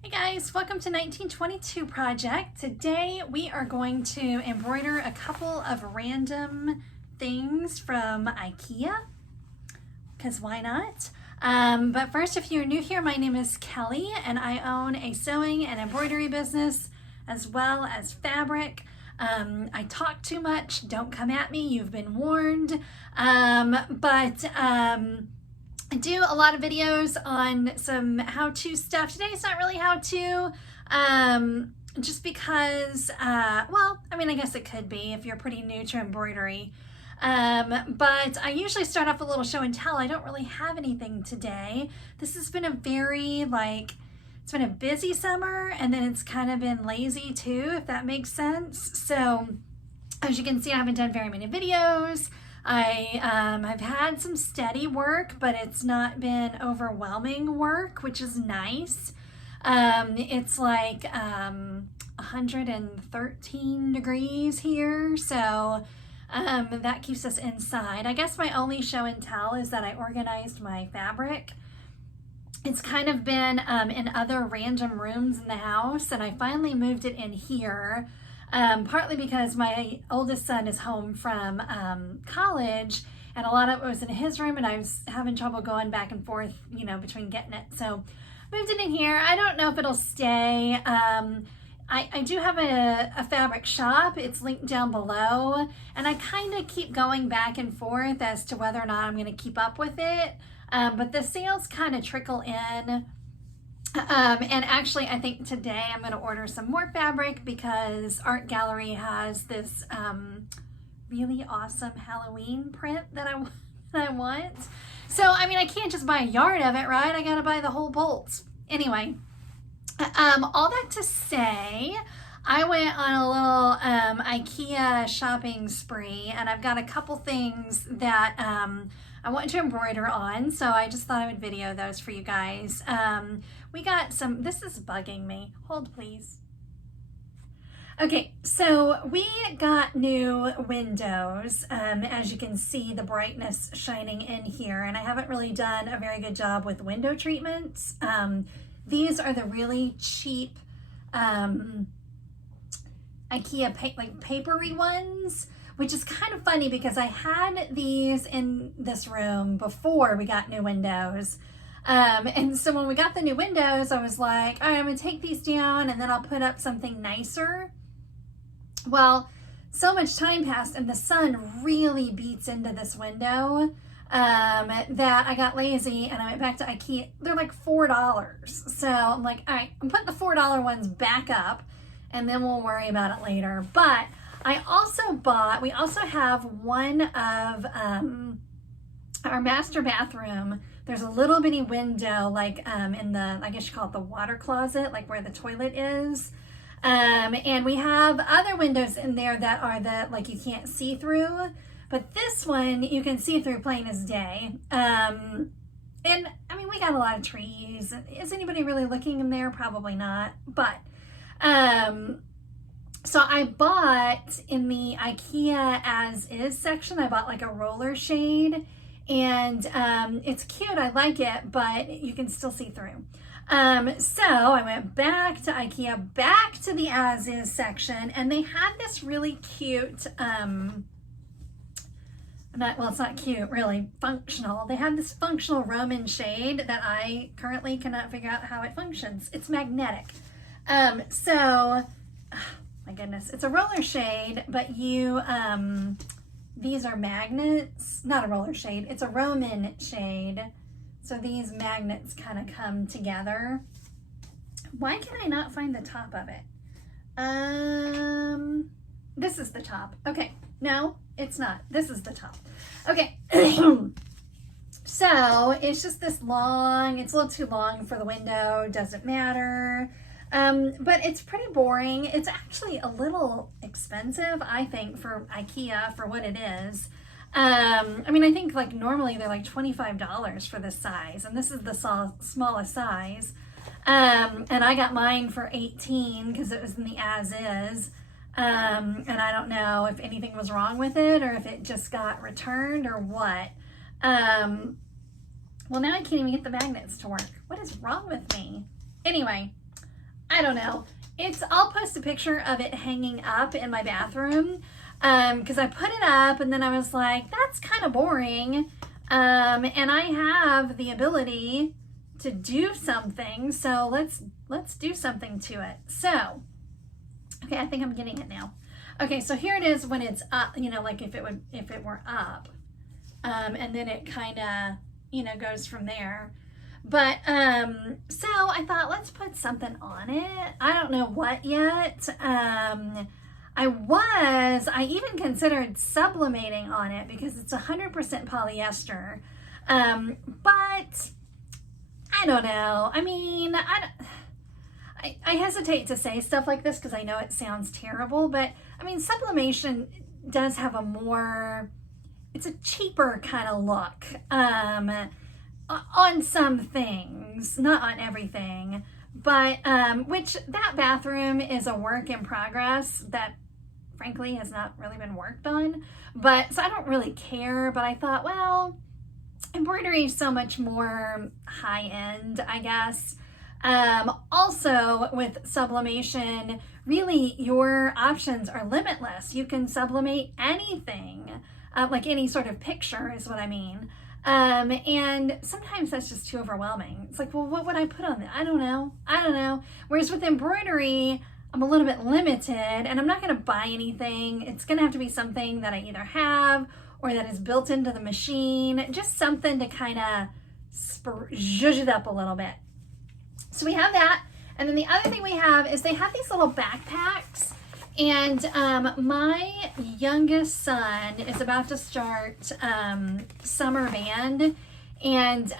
Hey guys, welcome to 1922 Project. Today we are going to embroider a couple of random things from Ikea, because why not? But first, if you're new here, my name is Kelly and I own a sewing and embroidery business as well as fabric. I talk too much, don't come at me, you've been warned. I do a lot of videos on some how-to stuff. Today it's not really how-to, just because, I guess it could be if you're pretty new to embroidery. But I usually start off a little show and tell. I don't really have anything today. This has been a very, it's been a busy summer, and then it's kind of been lazy too, if that makes sense. So, as you can see, I haven't done very many videos. I've had some steady work, but it's not been overwhelming work, which is nice. It's like 113 degrees here, so that keeps us inside. I guess my only show and tell is that I organized my fabric. It's kind of been in other random rooms in the house, and I finally moved it in here. Partly because my oldest son is home from college, and a lot of it was in his room, and I was having trouble going back and forth, between getting it. So moved it in here. I don't know if it'll stay. I do have a fabric shop. It's linked down below, and I kind of keep going back and forth as to whether or not I'm going to keep up with it. But the sales kind of trickle in. And actually, I think today I'm going to order some more fabric because Art Gallery has this really awesome Halloween print that I want. So, I can't just buy a yard of it, right? I got to buy the whole bolts. Anyway, all that to say, I went on a little Ikea shopping spree, and I've got a couple things that I want to embroider on, so I just thought I would video those for you guys. We got some, this is bugging me. Hold please. Okay, so we got new windows. As you can see, the brightness shining in here, and I haven't really done a very good job with window treatments. These are the really cheap Ikea papery ones, which is kind of funny because I had these in this room before we got new windows. And so when we got the new windows, I was like, all right, I'm gonna take these down and then I'll put up something nicer. Well, so much time passed and the sun really beats into this window that I got lazy and I went back to Ikea. They're like $4. So I'm like, all right, I'm putting the $4 ones back up and then we'll worry about it later. But I also bought, we also have one of our master bathroom. There's a little bitty window in the, I guess you call it the water closet, like where the toilet is. And we have other windows in there that are you can't see through. But this one you can see through plain as day. And we got a lot of trees. Is anybody really looking in there? Probably not. But so I bought in the Ikea as is section, I bought like a roller shade, and it's cute, I like it, but you can still see through. So I went back to Ikea, back to the as is section, and they had this really cute, it's not cute, really, functional. They have this functional Roman shade that I currently cannot figure out how it functions. It's magnetic. My goodness, it's a roller shade, but these are magnets, not a roller shade, it's a Roman shade. So these magnets kind of come together. Why can I not find the top of it? This is the top. Okay, no, it's not. This is the top. Okay, so it's just this long, it's a little too long for the window, doesn't matter. But it's pretty boring. It's actually a little expensive, I think, for Ikea for what it is. I think normally they're like $25 for this size, and this is the smallest size. And I got mine for $18 because it was in the as is. And I don't know if anything was wrong with it or if it just got returned or what. Well, now I can't even get the magnets to work. What is wrong with me? Anyway, I don't know. I'll post a picture of it hanging up in my bathroom because I put it up and then I was like, that's kind of boring. And I have the ability to do something, so let's do something to it. So, okay, I think I'm getting it now. Okay, so here it is when it's up, you know, like if it were up, and then it kind of, you know, goes from there. But so I thought, let's put something on it. I don't know what yet. I even considered sublimating on it because it's 100% polyester. But I don't know. I mean, I hesitate to say stuff like this because I know it sounds terrible, but I mean, sublimation does have it's a cheaper kind of look on some things, not on everything, but which that bathroom is a work in progress that frankly has not really been worked on, but so I don't really care, but I thought, well, embroidery is so much more high-end, I guess. Also with sublimation, really your options are limitless. You can sublimate anything, like any sort of picture is what I mean. And sometimes that's just too overwhelming. It's like, well, what would I put on it? I don't know. Whereas with embroidery, I'm a little bit limited and I'm not going to buy anything. It's going to have to be something that I either have or that is built into the machine, just something to kind of zhuzh it up a little bit. So we have that. And then the other thing we have is they have these little backpacks. And my youngest son is about to start summer band. And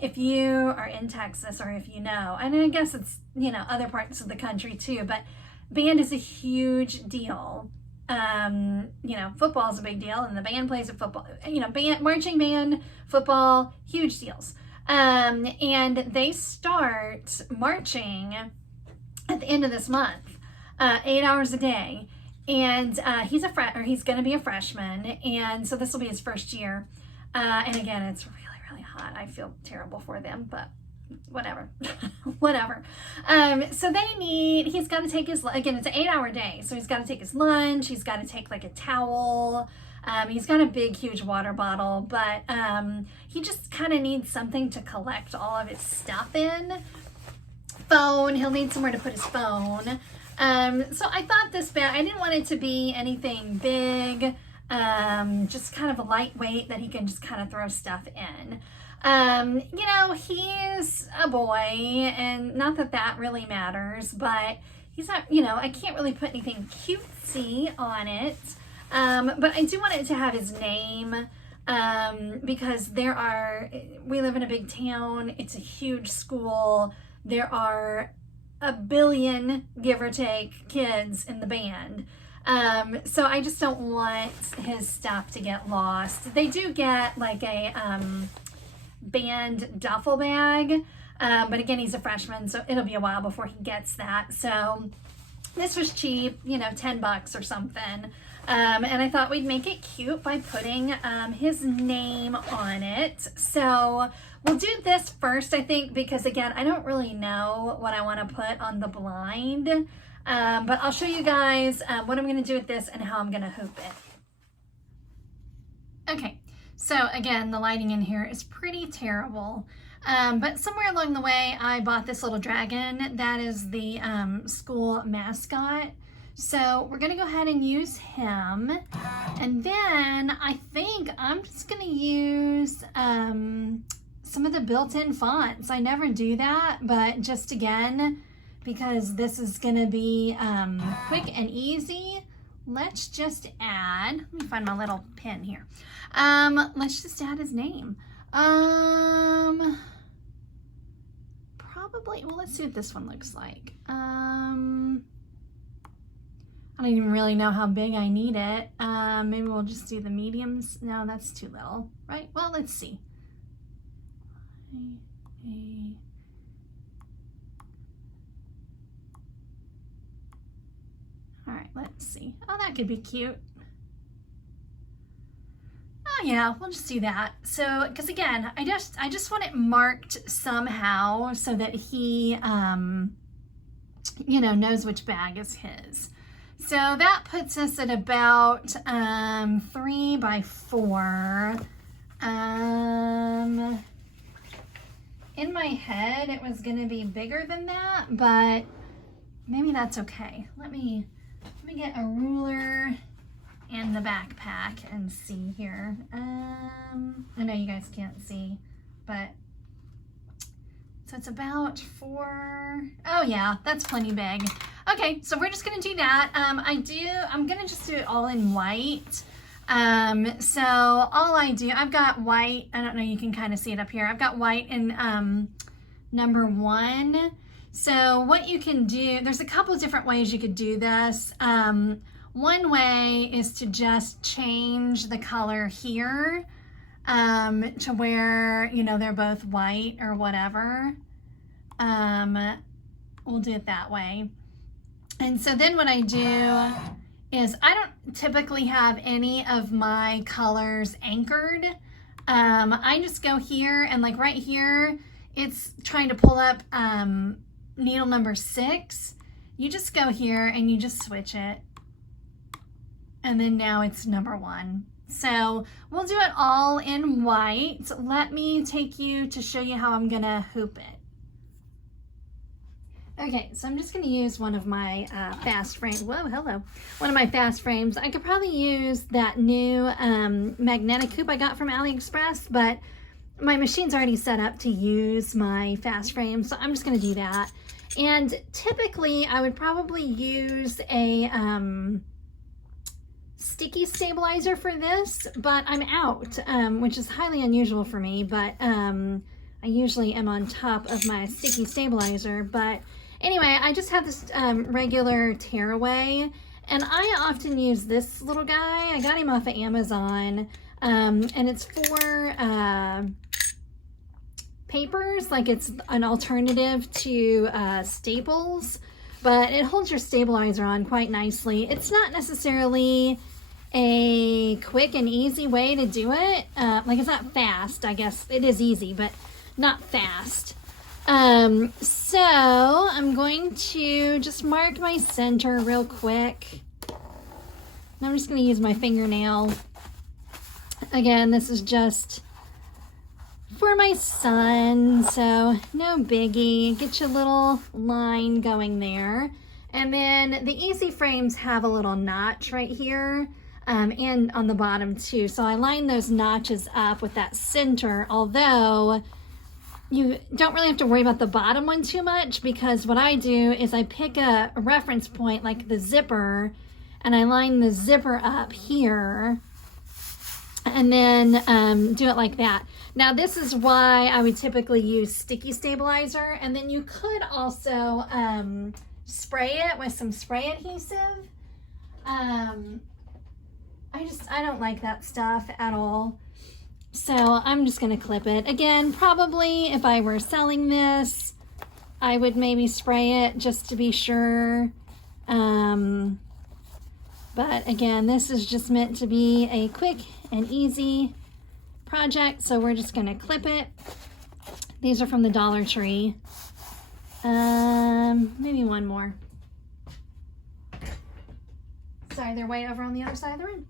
if you are in Texas or if you know, and I guess it's, you know, other parts of the country too, but band is a huge deal. You know, football is a big deal and the band plays at football, you know, marching band, football, huge deals. And they start marching at the end of this month, 8 hours a day. And he's going to be a freshman. And so this will be his first year. And again, it's really, really hot. I feel terrible for them, but whatever, whatever. So he's got to take again, it's an 8-hour day. So he's got to take his lunch. He's got to take like a towel. He's got a big, huge water bottle, but he just kind of needs something to collect all of his stuff in. Phone, he'll need somewhere to put his phone. So I thought this bag, I didn't want it to be anything big, just kind of a lightweight that he can just kind of throw stuff in. You know, he's a boy, and not that that really matters, but he's not, you know, I can't really put anything cutesy on it. But I do want it to have his name, because we live in a big town. It's a huge school. There are a billion, give or take, kids in the band. So I just don't want his stuff to get lost. They do get like a, band duffel bag. But again, he's a freshman, so it'll be a while before he gets that. So this was cheap, you know, $10 or something. And I thought we'd make it cute by putting his name on it. So we'll do this first, I think, because again, I don't really know what I want to put on the blind. But I'll show you guys what I'm going to do with this and how I'm going to hoop it. Okay, so again, the lighting in here is pretty terrible. But somewhere along the way, I bought this little dragon. That is the school mascot. So we're gonna go ahead and use him. And then I think I'm just gonna use some of the built-in fonts. I never do that, but just again, because this is gonna be quick and easy, let's just add, let me find my little pen here. Let's just add his name. Probably, well, let's see what this one looks like. I don't even really know how big I need it. Maybe we'll just do the mediums. No, that's too little, right? Well, let's see. All right, let's see. Oh, that could be cute. Oh yeah, we'll just do that. So, because again, I just want it marked somehow so that he you know, knows which bag is his. So that puts us at about 3 by 4. In my head, it was going to be bigger than that, but maybe that's okay. Let me get a ruler and the backpack and see here. I know you guys can't see, but so it's about 4. Oh yeah, that's plenty big. Okay, so we're just gonna do that. I'm gonna just do it all in white. So all I do, I've got white, I don't know, you can kind of see it up here. I've got white in number 1. So what you can do, there's a couple of different ways you could do this. One way is to just change the color here to where, you know, they're both white or whatever. We'll do it that way. And so then what I do is I don't typically have any of my colors anchored. I just go here and like right here, it's trying to pull up needle number 6. You just go here and you just switch it. And then now it's number 1. So we'll do it all in white. Let me take you to show you how I'm gonna hoop it. Okay, so I'm just gonna use one of my fast frames. Whoa, hello. One of my fast frames. I could probably use that new magnetic hoop I got from AliExpress, but my machine's already set up to use my fast frame, so I'm just gonna do that. And typically I would probably use a sticky stabilizer for this, but I'm out, which is highly unusual for me, but I usually am on top of my sticky stabilizer. But anyway, I just have this regular tearaway, and I often use this little guy. I got him off of Amazon, and it's for papers, like it's an alternative to staples, but it holds your stabilizer on quite nicely. It's not necessarily a quick and easy way to do it. Like it's not fast, I guess. It is easy, but not fast. So I'm going to just mark my center real quick. And I'm just going to use my fingernail. Again, this is just for my son, so no biggie. Get your little line going there. And then the easy frames have a little notch right here. And on the bottom too. So I line those notches up with that center, although you don't really have to worry about the bottom one too much, because what I do is I pick a reference point like the zipper and I line the zipper up here and then do it like that. Now this is why I would typically use sticky stabilizer, and then you could also spray it with some spray adhesive. I don't like that stuff at all. So I'm just gonna clip it. Again, probably if I were selling this, I would maybe spray it just to be sure. But again, this is just meant to be a quick and easy project. So we're just gonna clip it. These are from the Dollar Tree. Maybe one more. Sorry, they're way over on the other side of the room.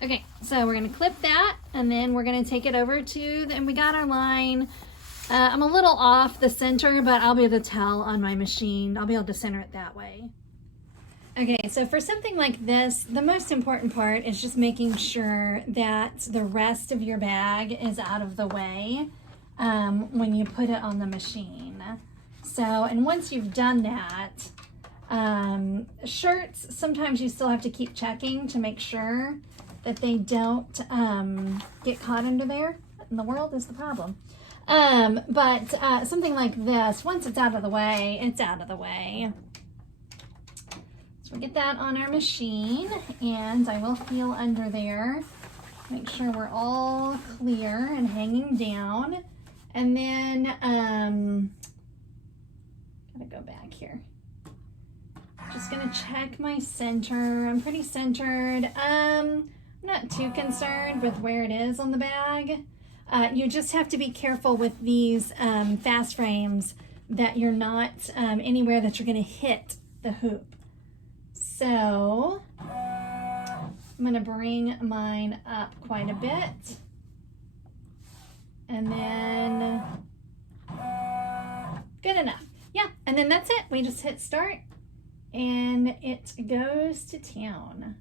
Okay, so we're gonna clip that, and then we're gonna take it over to, and we got our line. I'm a little off the center, but I'll be able to tell on my machine. I'll be able to center it that way. Okay, so for something like this, the most important part is just making sure that the rest of your bag is out of the way when you put it on the machine. So, and once you've done that, shirts, sometimes you still have to keep checking to make sure that they don't get caught under there. What in the world is the problem? But something like this, once it's out of the way, it's out of the way. So we get that on our machine, and I will feel under there. Make sure we're all clear and hanging down. And then, gotta go back here. Just gonna check my center. I'm pretty centered. I'm not too concerned with where it is on the bag. You just have to be careful with these fast frames that you're not anywhere that you're going to hit the hoop. So I'm going to bring mine up quite a bit, and then good enough. Yeah, and then that's it. We just hit start and it goes to town.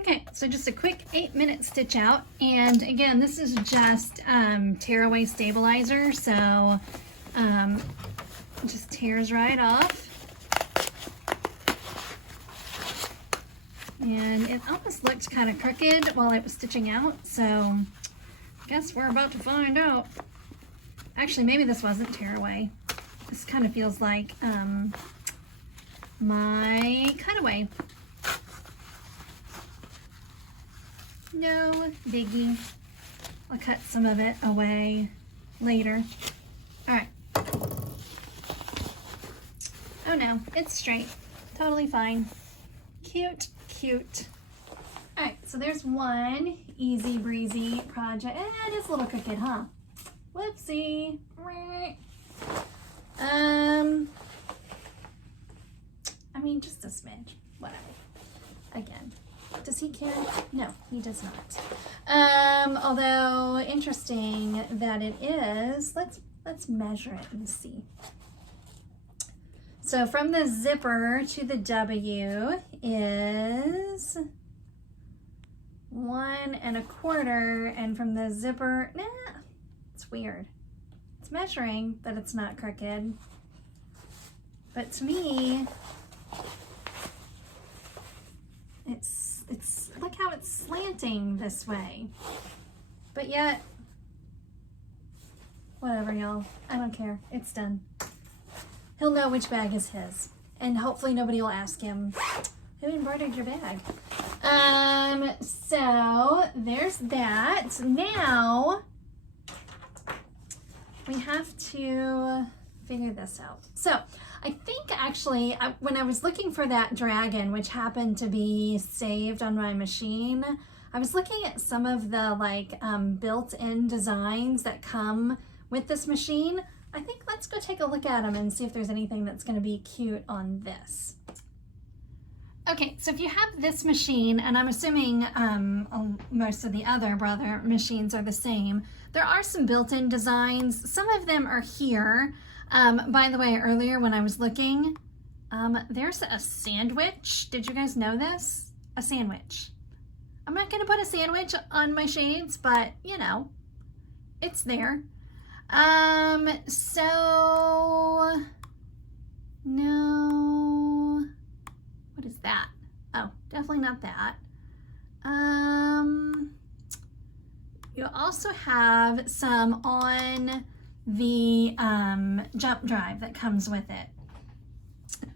Okay, so just a quick 8-minute stitch out, and again, this is just tearaway stabilizer, so it just tears right off. And it almost looked kind of crooked while it was stitching out, so I guess we're about to find out. Actually, maybe this wasn't tearaway. This kind of feels like my cutaway. No biggie. I'll cut some of it away later. All right. Oh no, it's straight. Totally fine. Cute, cute. All right, so there's one easy breezy project. It is a little crooked, huh? Whoopsie. I mean, just a smidge. Whatever. Again. Does he care? No, he does not. Although interesting that it is. Let's measure it and see. So from the zipper to the W is 1 1/4, and from the zipper, it's weird. It's measuring that it's not crooked, but to me, it's look how it's slanting this way, but yet, whatever, y'all. I don't care. It's done. He'll know which bag is his, and hopefully nobody will ask him, who embroidered your bag? So there's that. Now we have to figure this out. So I think actually when I was looking for that dragon, which happened to be saved on my machine, I was looking at some of the like built-in designs that come with this machine. I think let's go take a look at them and see if there's anything that's going to be cute on this. Okay, so if you have this machine, and I'm assuming most of the other Brother machines are the same, there are some built-in designs. Some of them are here. By the way, earlier when I was looking, there's a sandwich. Did you guys know this? A sandwich. I'm not going to put a sandwich on my shades, but you know, it's there. So no, what is that? Oh, definitely not that. You also have some on the jump drive that comes with it.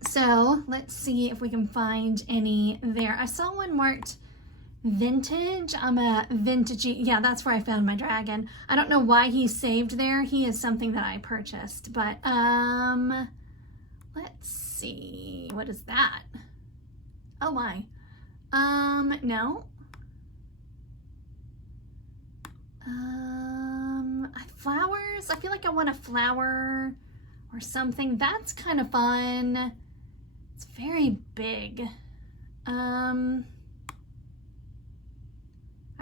So let's see if we can find any there. I saw one marked vintage. I'm a vintagey. Yeah, that's where I found my dragon. I don't know why he's saved there. He is something that I purchased, but let's see. What is that? Oh my. No. Flowers. I feel like I want a flower or something. That's kind of fun. It's very big. All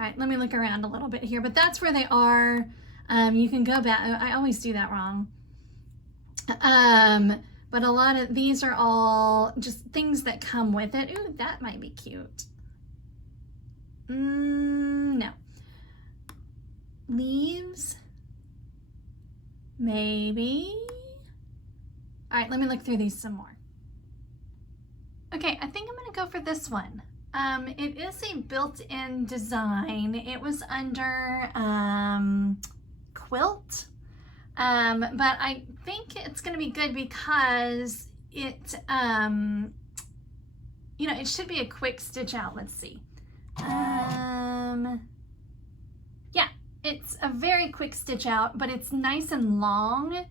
All right, let me look around a little bit here, but that's where they are. You can go back. I always do that wrong. But a lot of these are all just things that come with it. Ooh, that might be cute. No. Leaves. Maybe. All right, let me look through these some more. Okay, I think I'm gonna go for this one. It is a built-in design. It was under quilt, but I think it's gonna be good because it, you know, it should be a quick stitch out. Let's see. Yeah, it's a very quick stitch out, but it's nice and long,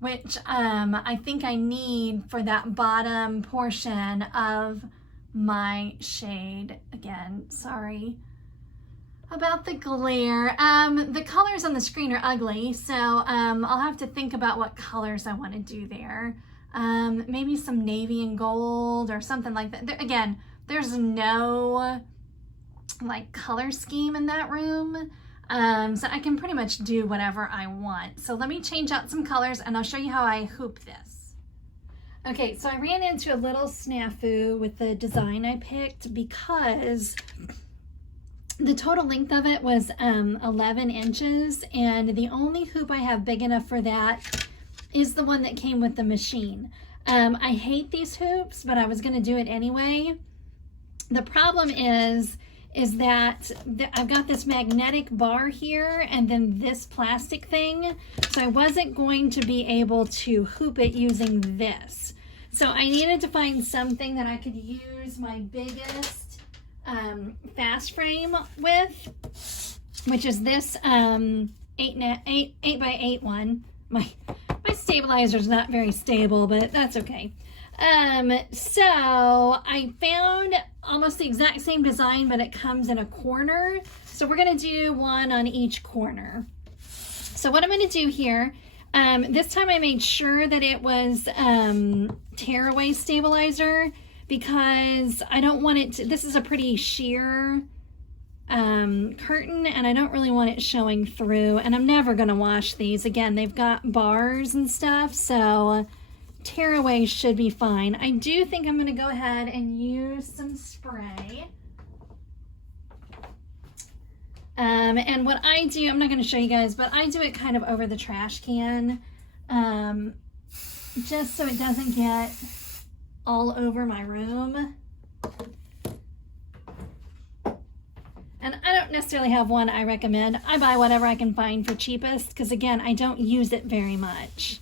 which I think I need for that bottom portion of my shade. Again, sorry about the glare. The colors on the screen are ugly, so I'll have to think about what colors I want to do there. Maybe some navy and gold or something like that. Again, there's no like color scheme in that room. So I can pretty much do whatever I want. So let me change out some colors and I'll show you how I hoop this. Okay, so I ran into a little snafu with the design I picked because the total length of it was 11 inches, and the only hoop I have big enough for that is the one that came with the machine. I hate these hoops, but I was gonna do it anyway. The problem is that I've got this magnetic bar here and then this plastic thing, so I wasn't going to be able to hoop it using this. So I needed to find something that I could use my biggest fast frame with, which is this 8x8 one. My stabilizer's not very stable, but that's okay. So I found almost the exact same design, but it comes in a corner. So we're gonna do one on each corner. So what I'm gonna do here, this time I made sure that it was tearaway stabilizer because I don't want it to, this is a pretty sheer curtain and I don't really want it showing through, and I'm never gonna wash these. Again, they've got bars and stuff, so tearaway should be fine. I do think I'm gonna go ahead and use some spray. And what I do, I'm not gonna show you guys, but I do it kind of over the trash can, just so it doesn't get all over my room. And I don't necessarily have one I recommend. I buy whatever I can find for cheapest, because again, I don't use it very much.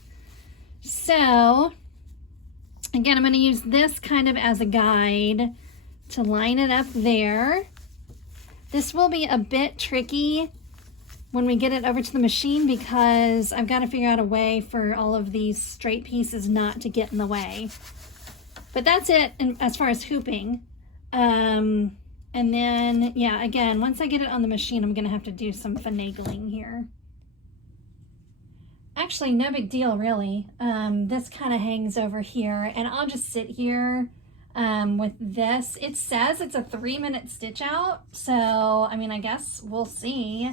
So, again, I'm going to use this kind of as a guide to line it up there. This will be a bit tricky when we get it over to the machine because I've got to figure out a way for all of these straight pieces not to get in the way. But that's it as far as hooping. And then, yeah, again, once I get it on the machine, I'm going to have to do some finagling here. Actually, no big deal, really. This kind of hangs over here, and I'll just sit here with this. It says it's a 3-minute stitch out, so, I mean, I guess we'll see.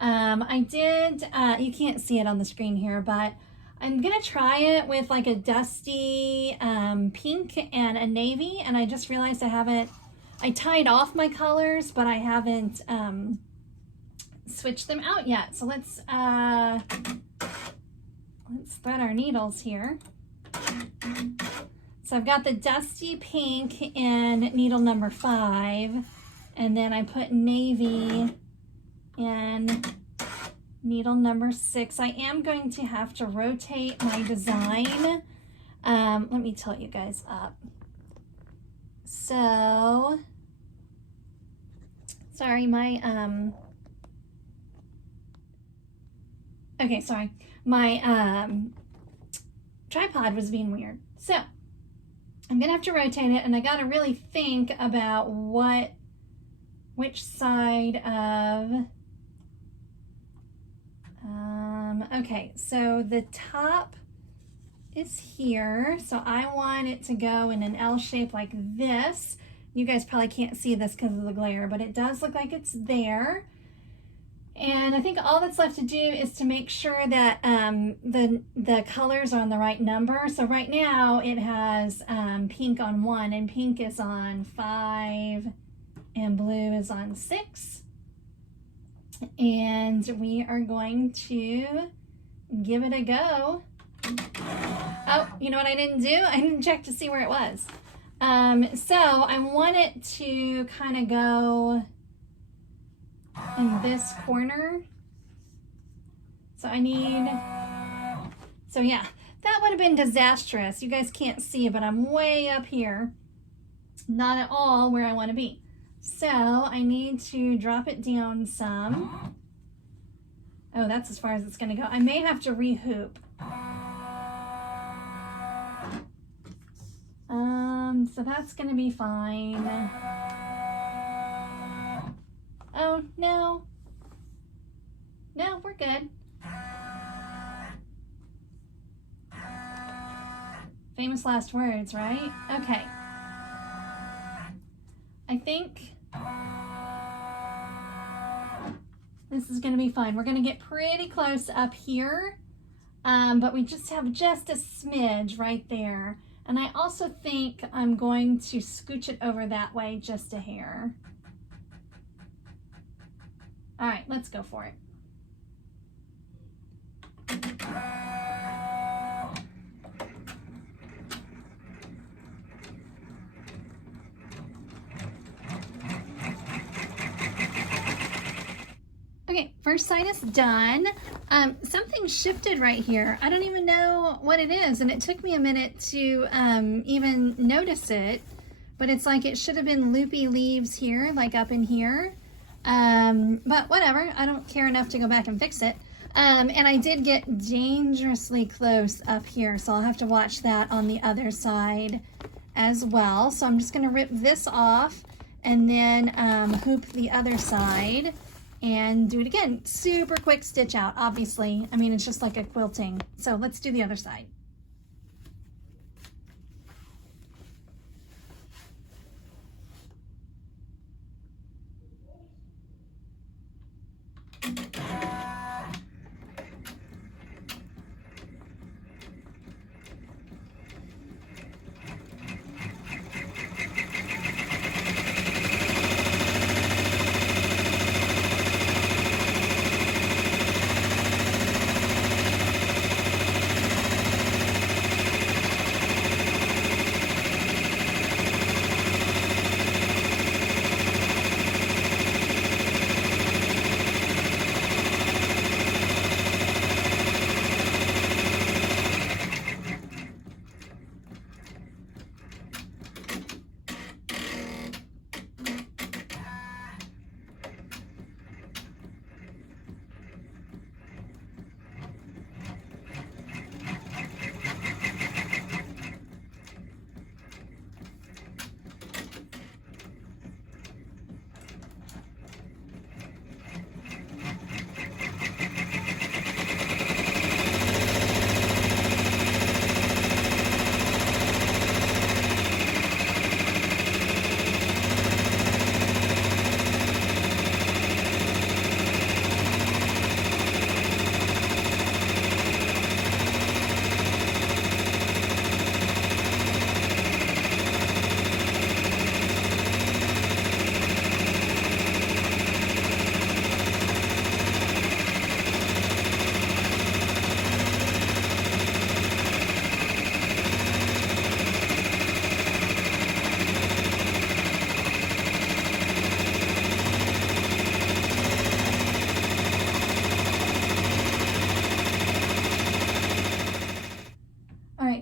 I did, you can't see it on the screen here, but I'm gonna try it with like a dusty pink and a navy, and I just realized I tied off my colors, but I haven't switched them out yet. So let's thread our needles here. So I've got the dusty pink in needle number 5, and then I put navy in needle number 6. I am going to have to rotate my design. Let me tilt you guys up. So, sorry, my, okay, sorry. My tripod was being weird. So, I'm gonna have to rotate it, and I gotta really think about which side of, okay, so the top is here, so I want it to go in an L shape like this, You guys probably can't see this because of the glare, but it does look like it's there. And I think all that's left to do is to make sure that the colors are on the right number. So right now it has pink on 1, and pink is on 5, and blue is on 6. And we are going to give it a go. Oh, you know what I didn't do? I didn't check to see where it was. So I want it to kind of go in this corner. So yeah, that would have been disastrous. You guys can't see, but I'm way up here. Not at all where I want to be. So I need to drop it down some. Oh, that's as far as it's going to go. I may have to re-hoop. So that's going to be fine. Oh, no. No, we're good. Famous last words, right? Okay. I think this is going to be fine. We're going to get pretty close up here, but we just have just a smidge right there. And I also think I'm going to scooch it over that way just a hair. All right, let's go for it. Okay, first side is done. Something shifted right here. I don't even know what it is, and it took me a minute to even notice it, but it's like it should have been loopy leaves here, like up in here. But whatever, I don't care enough to go back and fix it. And I did get dangerously close up here, so I'll have to watch that on the other side as well. So I'm just gonna rip this off and then hoop the other side and do it again. Super quick stitch out, obviously. I mean, it's just like a quilting. So let's do the other side.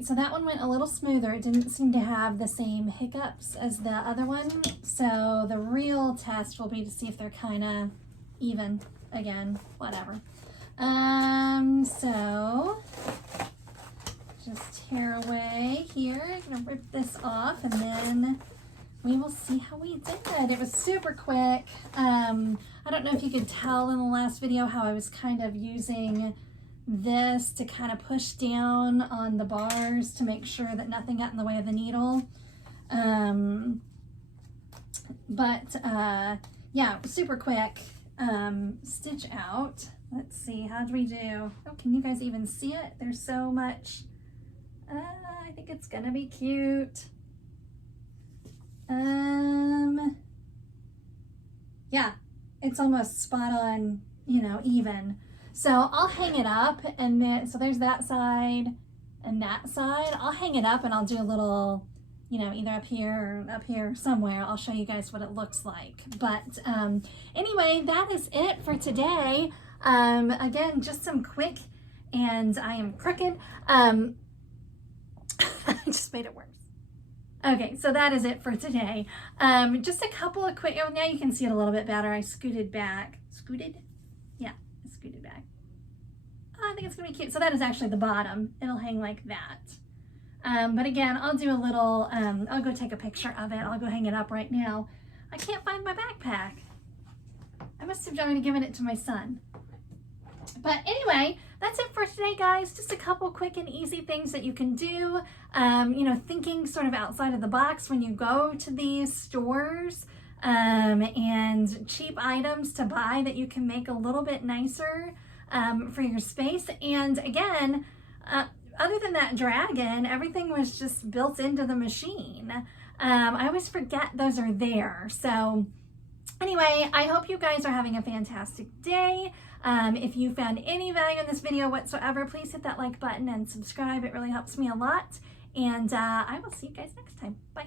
So that one went a little smoother. It didn't seem to have the same hiccups as the other one. So the real test will be to see if they're kind of even again, whatever. So just tear away here. I'm gonna rip this off and then we will see how we did. It was super quick. I don't know if you could tell in the last video how I was kind of using this to kind of push down on the bars to make sure that nothing got in the way of the needle. But yeah, super quick stitch out. Let's see, how do we do? Oh, can you guys even see it? There's so much. I think it's gonna be cute. Yeah, it's almost spot on, you know, even. So I'll hang it up, and then, so there's that side and that side. I'll hang it up and I'll do a little, you know, either up here or up here somewhere. I'll show you guys what it looks like. But anyway, that is it for today. Again, just some quick, and I am crooked. I just made it worse. Okay, so that is it for today. Just a couple of quick, oh, now you can see it a little bit better. I scooted back. Scooted? Yeah, I scooted back. Oh, I think it's gonna be cute. So that is actually the bottom. It'll hang like that. But again, I'll do a little, I'll go take a picture of it. I'll go hang it up right now. I can't find my backpack. I must have already given it to my son. But anyway, that's it for today, guys. Just a couple quick and easy things that you can do. You know, thinking sort of outside of the box when you go to these stores, and cheap items to buy that you can make a little bit nicer for your space. And again, other than that dragon, everything was just built into the machine. I always forget those are there. So anyway, I hope you guys are having a fantastic day. If you found any value in this video whatsoever, please hit that like button and subscribe. It really helps me a lot. And I will see you guys next time. Bye.